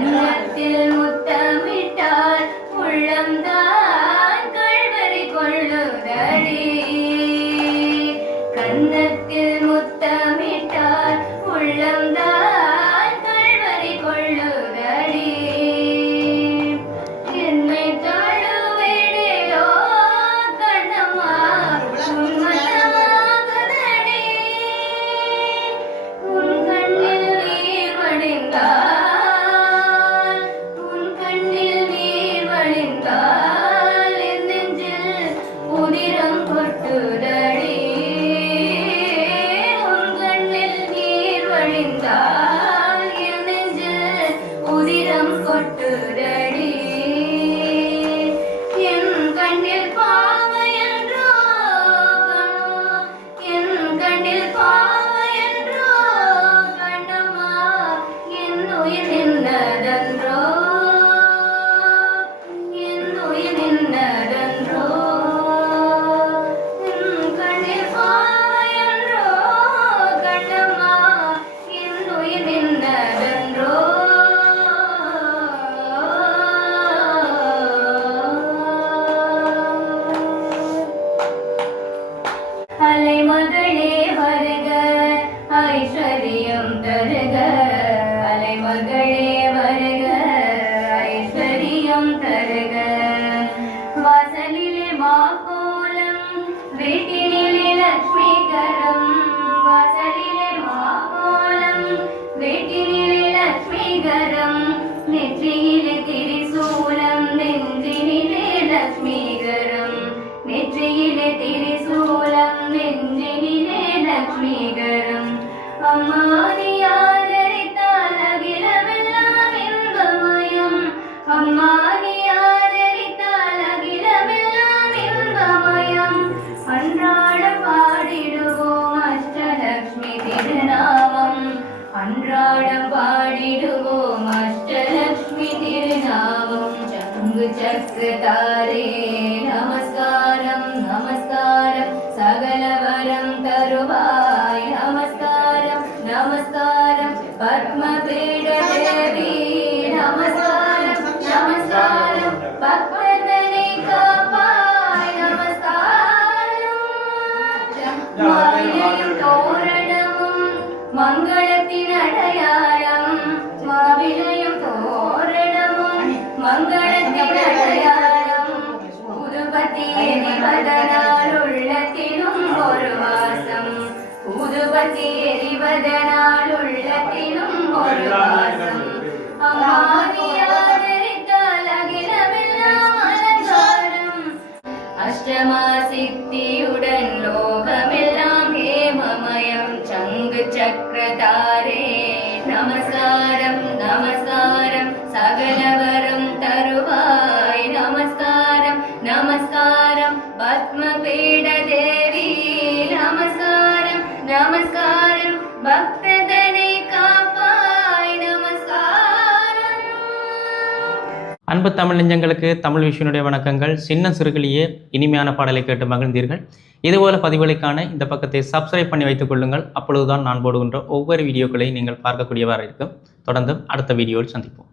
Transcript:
கன்னத்தில் బాకోలం వేటి அன்றாடம் பாடிடுவோம் அஷ்டலக்ஷ்மி திருநாமம் சங்கு சக்கரதாரே நமஸ்காரம் മംഗളത്തിന് അടയാളം പുതുപത്തിയതി പതനാലുള്ളത്തിനും ഒരു വാസം പുതുപത്തിയതി പതനാലുള്ളത്തിനും ഒരു വാസം അഷ്ടമാസിദ്ധിയുടൻ ലോകമെല്ലാം ഹേമമയം ചങ്ക് നമസ്കാരം നമസ്കാരം സകലവരം நமஸ்காரம் நமஸ்காரம். காப்பாய் நமஸ்காரம். அன்பு தமிழ் நெஞ்சங்களுக்கு தமிழ் விஷயனுடைய வணக்கங்கள். சின்ன சிறுகளியே இனிமையான பாடலை கேட்டு மகிழ்ந்தீர்கள். இதுபோல பதிவுகளுக்கான இந்த பக்கத்தை சப்ஸ்கிரைப் பண்ணி வைத்துக் கொள்ளுங்கள். அப்பொழுதுதான் நான் போடுகின்ற ஒவ்வொரு வீடியோக்களையும் நீங்கள் பார்க்கக்கூடியவாறு இருக்கும். தொடர்ந்து அடுத்த வீடியோவில் சந்திப்போம்.